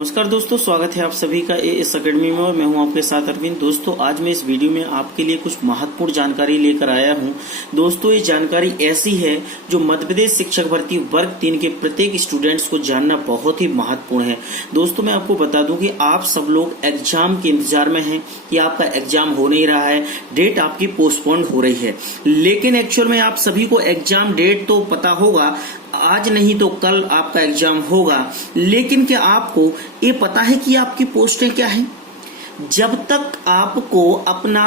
नमस्कार दोस्तों, स्वागत है आप सभी का एएस अकेडमी में और मैं हूं आपके साथ अरविंद। दोस्तों, आज मैं इस वीडियो में आपके लिए कुछ महत्वपूर्ण जानकारी लेकर आया हूं। दोस्तों, ये जानकारी ऐसी है जो मध्य प्रदेश शिक्षक भर्ती वर्ग 3 के प्रत्येक स्टूडेंट्स को जानना बहुत ही महत्वपूर्ण है। दोस्तों, मैं आपको बता दूं कि आप सब लोग एग्जाम के इंतजार में हैं कि आपका एग्जाम हो नहीं रहा है, डेट आपकी पोस्टपोन्ड हो रही है। लेकिन एक्चुअल में आप सभी को एग्जाम डेट तो पता होगा, आज नहीं तो कल आपका एग्जाम होगा। लेकिन क्या आपको ये पता है कि आपकी पोस्टें क्या हैं? जब तक आपको अपना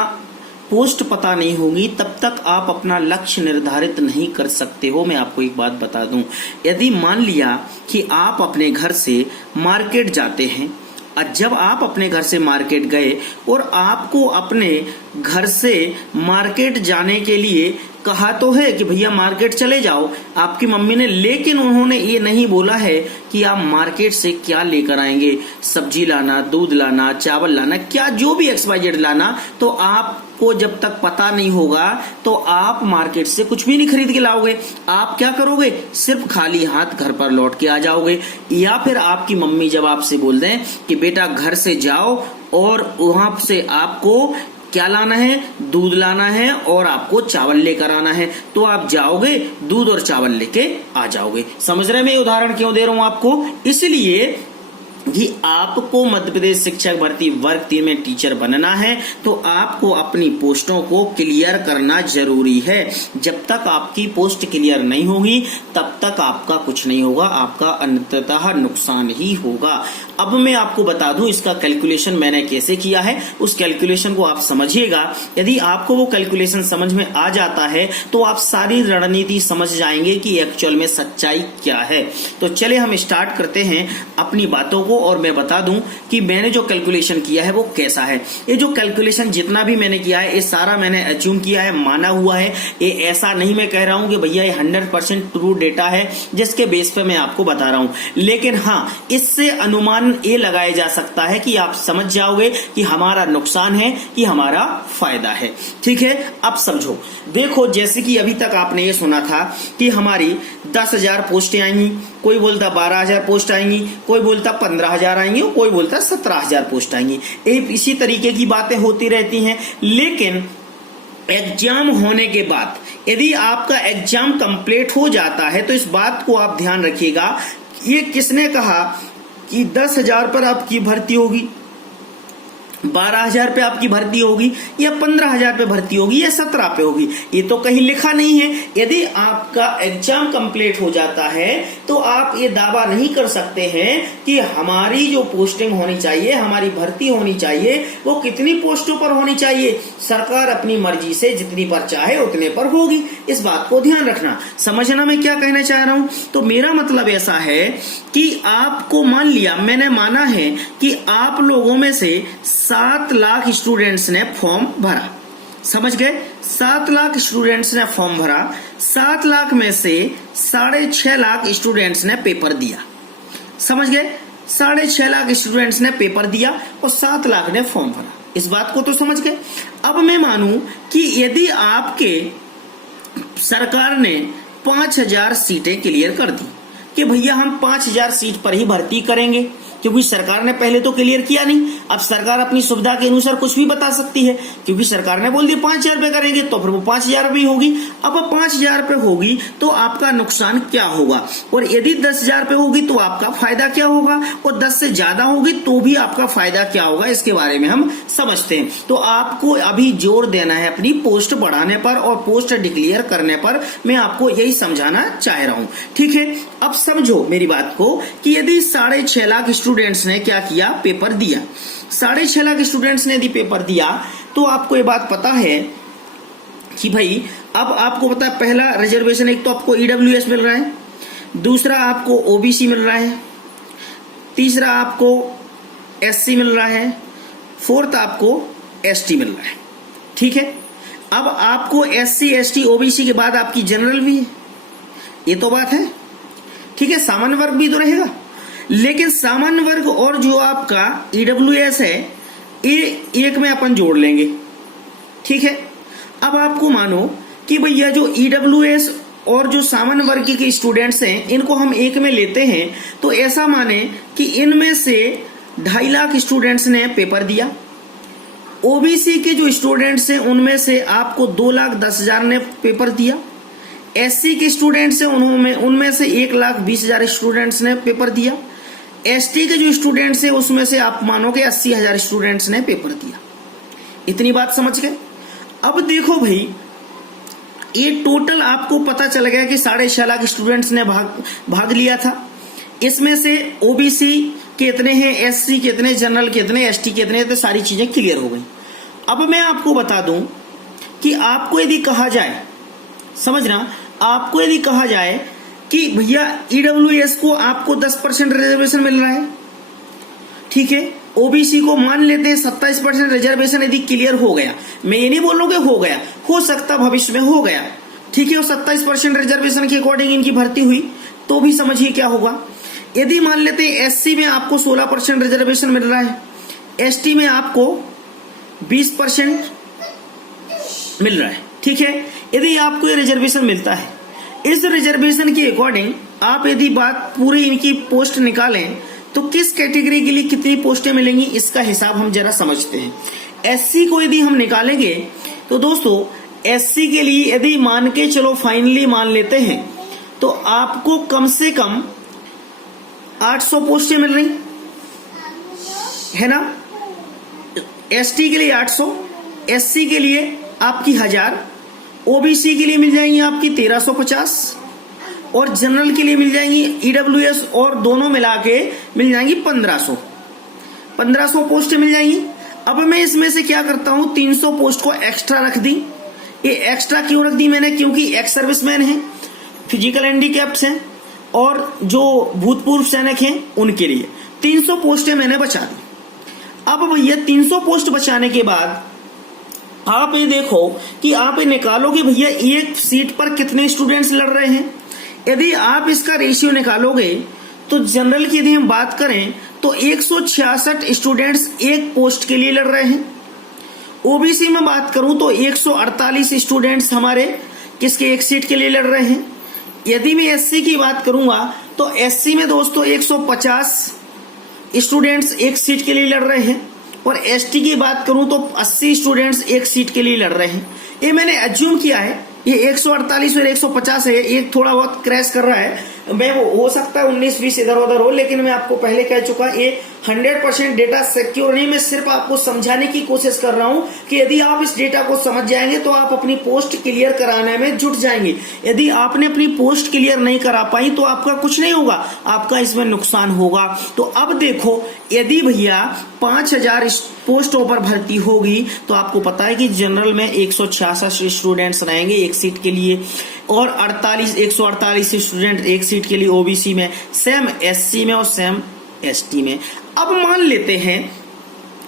पोस्ट पता नहीं होगी तब तक आप अपना लक्ष्य निर्धारित नहीं कर सकते हो। मैं आपको एक बात बता दूं, यदि मान लिया कि आप अपने घर से मार्केट जाते हैं और जब आप अपने घर से मार्केट गए और आपको अपने घर से मार्केट जाने के लिए कहा तो है कि भैया मार्केट चले जाओ आपकी मम्मी ने, लेकिन उन्होंने ये नहीं बोला है कि आप मार्केट से क्या लेकर आएंगे, सब्जी लाना, दूध लाना, चावल लाना, क्या जो भी XYZ लाना। तो आपको जब तक पता नहीं होगा तो आप मार्केट से कुछ भी नहीं खरीद के लाओगे। आप क्या करोगे? सिर्फ खाली हाथ घर पर लौट के आ जाओगे। या फिर आपकी मम्मी जब आपसे बोल दें कि बेटा घर से जाओ और वहां से आपको क्या लाना है, दूध लाना है और आपको चावल लेकर आना है, तो आप जाओगे दूध और चावल लेके आ जाओगे। समझ रहे हैं मैं उदाहरण क्यों दे रहा हूं आपको? इसलिए कि आपको मध्य प्रदेश शिक्षक भर्ती वर्ग 3 में टीचर बनना है तो आपको अपनी पोस्टों को क्लियर करना जरूरी है। जब तक आपकी पोस्ट क्लियर नहीं होगी तब तक आपका कुछ नहीं होगा, आपका अंततः नुकसान ही होगा। अब मैं आपको बता दूं इसका कैलकुलेशन मैंने कैसे किया है, उस कैलकुलेशन को आप समझिएगा। यदि आपको वो कैलकुलेशन समझ में आ जाता है तो आप सारी रणनीति समझ जाएंगे कि एक्चुअल में सच्चाई क्या है। तो चले हम स्टार्ट करते हैं अपनी बातों को और मैं बता दूं कि मैंने जो कैलकुलेशन किया है वो कैसा है। ये जो कैलकुलेशन जितना भी मैंने किया है ये सारा मैंने अज्यूम किया है, माना हुआ है। ये ऐसा नहीं मैं कह रहा हूं कि भैया ये 100% ट्रू डेटा है जिसके बेस पे मैं आपको बता रहा हूं। लेकिन हाँ, इससे अनुमान ये लगाया जा सकता है कि आप समझ जाओगे कि हमारा नुकसान है कि हमारा फायदा है। ठीक है, अब समझो। देखो, जैसे कि अभी तक आपने ये सुना था कि हमारी 10,000 पोस्टें आएंगी, कोई बोलता 12,000 पोस्ट आएंगी, कोई बोलता 15,000 आएंगी, कोई बोलता 17,000 पोस्ट आएंगी। इसी तरीके की बातें होती रहती हैं। लेकिन एग्जाम होने के बाद यदि आपका एग्जाम कंप्लीट हो जाता है तो इस बात को आप ध्यान रखिएगा, ये किसने कहा कि 10,000 पर आपकी भर्ती होगी, 12,000 पे आपकी भर्ती होगी या 15,000 पे भर्ती होगी या 17 पे होगी? ये तो कहीं लिखा नहीं है। यदि आपका एग्जाम कंप्लीट हो जाता है तो आप ये दावा नहीं कर सकते हैं कि हमारी जो पोस्टिंग होनी चाहिए, हमारी भर्ती होनी चाहिए, वो कितनी पोस्टों पर होनी चाहिए। सरकार अपनी मर्जी से जितनी पर चाहे उतने पर होगी। इस बात को ध्यान रखना, समझना मैं क्या कहना चाह रहा हूं। तो मेरा मतलब ऐसा है कि आपको मान लिया, मैंने माना है कि आप लोगों में से 7 लाख स्टूडेंट्स ने फॉर्म भरा। समझ गए? 7 लाख स्टूडेंट्स ने फॉर्म भरा। 7 लाख में से 6.5 लाख स्टूडेंट्स ने पेपर दिया। समझ गए? 6.5 लाख स्टूडेंट्स ने पेपर दिया और 7 लाख ने फॉर्म भरा। इस बात को तो समझ गए। अब मैं मानूं कि यदि आपके सरकार ने 5,000 सीटें क्लियर कर दी कि भैया हम 5,000 सीट पर ही भर्ती करेंगे, क्योंकि सरकार ने पहले तो क्लियर किया नहीं। अब सरकार अपनी सुविधा के अनुसार कुछ भी बता सकती है, क्योंकि सरकार ने बोल दिया 5,000 पे करेंगे तो फिर वो 5,000 पे होगी। अब 5,000 पे होगी तो आपका नुकसान क्या होगा, और यदि 10,000 पे होगी तो आपका फायदा क्या होगा, और 10 से ज्यादा होगी तो भी आपका फायदा क्या होगा, इसके बारे में हम समझते हैं। तो आपको अभी जोर देना है अपनी पोस्ट बढ़ाने पर और पोस्ट डिक्लेयर करने पर। मैं आपको यही समझाना चाह रहा हूं। ठीक है, अब समझो मेरी बात को कि यदि 6.5 लाख स्टूडेंट्स ने क्या किया, पेपर दिया। 6.5 लाख स्टूडेंट्स ने यदि पेपर दिया तो आपको ये बात पता है कि भाई, अब आपको पता है, पहला रिजर्वेशन एक तो आपको EWS मिल रहा है, दूसरा आपको OBC मिल रहा है, तीसरा आपको SC मिल रहा है, फोर्थ आपको ST मिल रहा है। ठीक है, अब आपको SC ST OBC के बाद आपकी जनरल भी है, ये तो बात है। ठीक है, सामान्य वर्ग भी तो रहेगा, लेकिन सामान्य वर्ग और जो आपका EWS है ये एक में अपन जोड़ लेंगे। ठीक है, अब आपको मानो कि भैया जो EWS और जो सामान्य वर्ग के स्टूडेंट्स हैं इनको हम एक में लेते हैं, तो ऐसा माने कि इनमें से 2.5 लाख स्टूडेंट्स ने पेपर दिया। ओबीसी के जो स्टूडेंट्स हैं उनमें से आपको 2,10,000 ने पेपर दिया। एससी के स्टूडेंट्स हैं उनमें से 1,20,000 स्टूडेंट्स ने पेपर दिया। एसटी के जो स्टूडेंट्स हैं उसमें से आप मानो कि 80,000 स्टूडेंट्स ने पेपर दिया। इतनी बात समझ गए। अब देखो भाई, ये टोटल आपको पता चल गया कि 6.5 लाख स्टूडेंट्स ने भाग लिया था। इसमें से ओबीसी कितने हैं, एससी कितने, जनरल कितने, एसटी कितने, तो सारी चीजें क्लियर हो गई। अब मैं आपको बता दूं कि आपको यदि कहा जाए, समझना, आपको यदि कहा जाए कि भैया ईडब्ल्यूएस को आपको 10% रिजर्वेशन मिल रहा है, ठीक है, ओबीसी को मान लेते हैं 27% रिजर्वेशन यदि क्लियर हो गया, मैं ये नहीं बोल रहा हूं कि हो गया, हो सकता भविष्य में हो गया, ठीक है, और 27% रिजर्वेशन के अकॉर्डिंग इनकी भर्ती हुई तो भी समझिए क्या होगा। यदि मान लेते हैं एससी में आपको 16% रिजर्वेशन मिल रहा है, एसटी में आपको 20% मिल रहा है, ठीक है, यदि आपको ये रिजर्वेशन मिलता है, इस रिजर्वेशन के अकॉर्डिंग आप यदि बात पूरी इनकी पोस्ट निकालें तो किस कैटेगरी के लिए कितनी पोस्टें मिलेंगी इसका हिसाब हम जरा समझते हैं। एससी को यदि हम निकालेंगे तो दोस्तों एससी के लिए यदि मान के चलो फाइनली मान लेते हैं तो आपको कम से कम 800 पोस्टें मिल रही है ना। एसटी के लिए 800, एससी के लिए आपकी 1000, ओबीसी के लिए मिल जाएंगी आपकी 1350 और जनरल के लिए मिल जाएंगी ईडब्ल्यूएस और दोनों मिला के मिल जाएंगी 1500 पोस्टें मिल जाएंगी। अब मैं इसमें से क्या करता हूं, 300 पोस्ट को एक्स्ट्रा रख दी। ये एक्स्ट्रा क्यों रख दी मैंने, क्योंकि एक्स सर्विसमैन हैं, फिजिकल हैंडीकैप्स हैं और जो भूतपूर्व सैनिक हैं उनके लिए 300 पोस्टें मैंने बचा दी। अब भैया 300 पोस्ट बचाने के बाद आप ये देखो कि आप ये निकालोगे भैया एक सीट पर कितने स्टूडेंट्स लड़ रहे हैं। यदि आप इसका रेशियो निकालोगे तो जनरल की यदि हम बात करें तो 166 स्टूडेंट्स एक पोस्ट के लिए लड़ रहे हैं। ओबीसी में बात करूं तो 148 स्टूडेंट्स हमारे किसके एक सीट के लिए लड़ रहे हैं। यदि मैं एससी की बात करूंगा तो एससी में दोस्तों 150 स्टूडेंट्स एक सीट के लिए लड़ रहे हैं और एसटी की बात करूं तो 80 स्टूडेंट्स एक सीट के लिए लड़ रहे हैं। ये मैंने एज्यूम किया है, ये 148 और 150 है, एक थोड़ा बहुत क्रैश कर रहा है, मैं वो हो सकता है 19-20 इधर उधर हो, लेकिन मैं आपको पहले कह चुका ये 100% डेटा सिक्योर नहीं। मैं सिर्फ आपको समझाने की कोशिश कर रहा हूं कि यदि आप इस डेटा को समझ जाएंगे तो आप अपनी पोस्ट क्लियर कराने में जुट जाएंगे। यदि आपने अपनी पोस्ट क्लियर नहीं करा पाई तो आपका कुछ नहीं होगा, आपका इसमें नुकसान होगा। तो अब देखो, यदि भैया 5000 पोस्टों पर भर्ती होगी तो आपको पता है कि जनरल में 166 स्टूडेंट्स रहेंगे एक सीट के लिए और 148 स्टूडेंट एक सीट के लिए ओबीसी में, सेम एससी में और सेम एसटी में। अब मान लेते हैं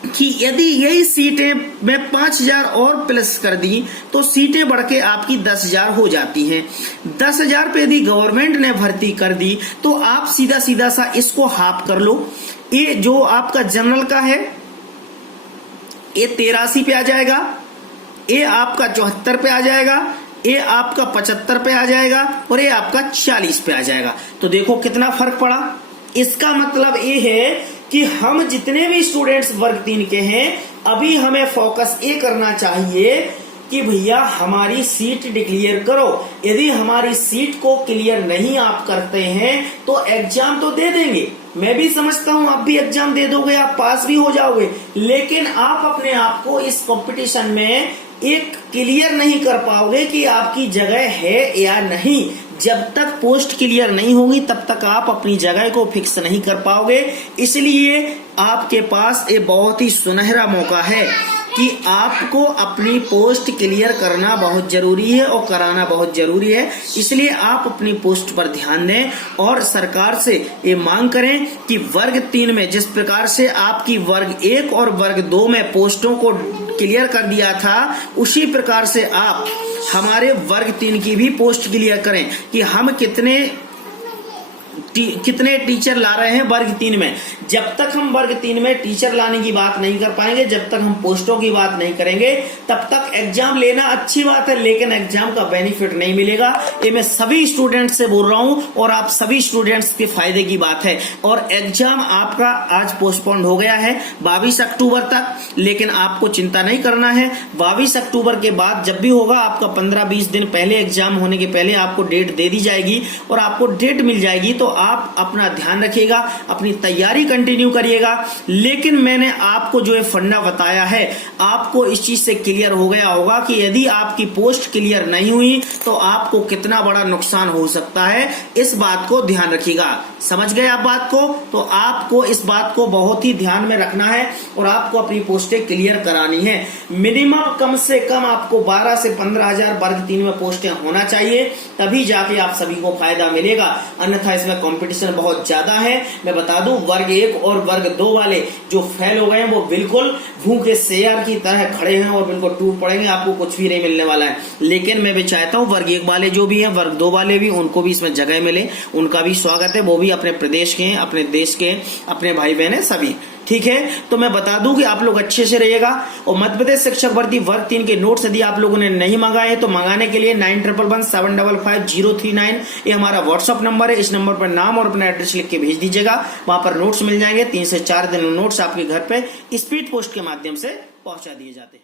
कि यदि यही सीटें मैं 5000 और प्लस कर दी तो सीटें बढ़ के आपकी 10,000 हो जाती हैं। 10,000 पे यदि गवर्नमेंट ने भर्ती कर दी तो आप सीधा सीधा सा इसको हाफ कर लो। ये जो आपका जनरल का है ये 83 पे आ जाएगा, ये आपका 74 पे आ जाएगा, ये आपका 75 पे आ जाएगा और ये आपका 40 पे आ जाएगा। तो देखो कितना फर्क पड़ा। इसका मतलब ये है कि हम जितने भी स्टूडेंट्स वर्ग 3 के हैं अभी हमें फोकस ये करना चाहिए कि भैया हमारी सीट डिक्लेयर करो। यदि हमारी सीट को क्लियर नहीं आप करते हैं तो एग्जाम तो दे देंगे, मैं भी समझता हूं आप भी एग्जाम दे दोगे, आप पास भी हो जाओगे, लेकिन आप अपने आप को इस कंपटीशन में एक क्लियर नहीं कर पाओगे कि आपकी जगह है या नहीं। जब तक पोस्ट क्लियर नहीं होगी तब तक आप अपनी जगह को फिक्स नहीं कर पाओगे। इसलिए आपके पास ये बहुत ही सुनहरा मौका है कि आपको अपनी पोस्ट क्लियर करना बहुत जरूरी है और कराना बहुत जरूरी है। इसलिए आप अपनी पोस्ट पर ध्यान दें और सरकार से ये मांग करें कि वर्ग 3 में जिस प्रकार से आपकी वर्ग 1 और वर्ग 2 में पोस्टों को क्लियर कर दिया था उसी प्रकार से आप हमारे वर्ग 3 की भी पोस्ट क्लियर करें कि हम कितने टीचर ला रहे हैं वर्ग 3 में। जब तक हम वर्ग 3 में टीचर लाने की बात नहीं कर पाएंगे, जब तक हम पोस्टों की बात नहीं करेंगे, तब तक एग्जाम लेना अच्छी बात है, लेकिन एग्जाम का बेनिफिट नहीं मिलेगा। ये मैं सभी स्टूडेंट्स से बोल रहा हूं और आप सभी स्टूडेंट्स के फायदे की बात है। और एग्जाम आपका आज पोस्टपोन्ड हो गया है 22 अक्टूबर तक, लेकिन आपको चिंता नहीं करना है। 22 अक्टूबर के बाद जब भी होगा, आपका 15-20 दिन पहले एग्जाम होने के पहले आपको डेट दे दी जाएगी और आपको डेट मिल जाएगी। तो आप अपना ध्यान रखिएगा, अपनी तैयारी कंटिन्यू करिएगा। लेकिन मैंने आपको जो है फंडा बताया है, आपको इस चीज से क्लियर हो गया होगा कि यदि आपकी पोस्ट क्लियर नहीं हुई तो आपको कितना बड़ा नुकसान हो सकता है। इस बात को ध्यान रखिएगा। समझ गए आप बात को? तो आपको इस बात को बहुत ही ध्यान में रखना है और आपको अपनी पोस्टें क्लियर करानी है। मिनिमम कम से कम आपको 12 से 15 हजार वर्ग 3 में पोस्टें होना चाहिए, तभी जाके आप सभी को फायदा मिलेगा। अन्यथा इसमें कंपटीशन बहुत ज्यादा है। मैं बता दूं, वर्ग 1 और वर्ग 2 वाले जो फेल हो गए हैं वो बिल्कुल भूखे शेर की तरह खड़े हैं और बिल्कुल टूट पड़ेंगे, आपको कुछ भी नहीं मिलने वाला है। लेकिन मैं भी चाहता हूं वर्ग 1 वाले जो भी हैं, वर्ग 2 वाले भी, उनको भी इसमें जगह मिले, उनका भी स्वागत है। वो भी अपने प्रदेश के हैं, अपने देश के, अपने भाई बहन है सभी। ठीक है, तो मैं बता दूं कि आप लोग अच्छे से रहिएगा। और मध्य प्रदेश शिक्षक भर्ती वर्ग 3 के नोट्स यदि आप लोगों ने नहीं मंगाए तो मंगाने के लिए 9111755039 ये हमारा व्हाट्सअप नंबर है। इस नंबर पर नाम और अपना एड्रेस लिख के भेज दीजिएगा, वहां पर नोट्स मिल जाएंगे। 3 से 4 दिन नोट्स आपके घर पे स्पीड पोस्ट के माध्यम से पहुंचा दिए जाते हैं।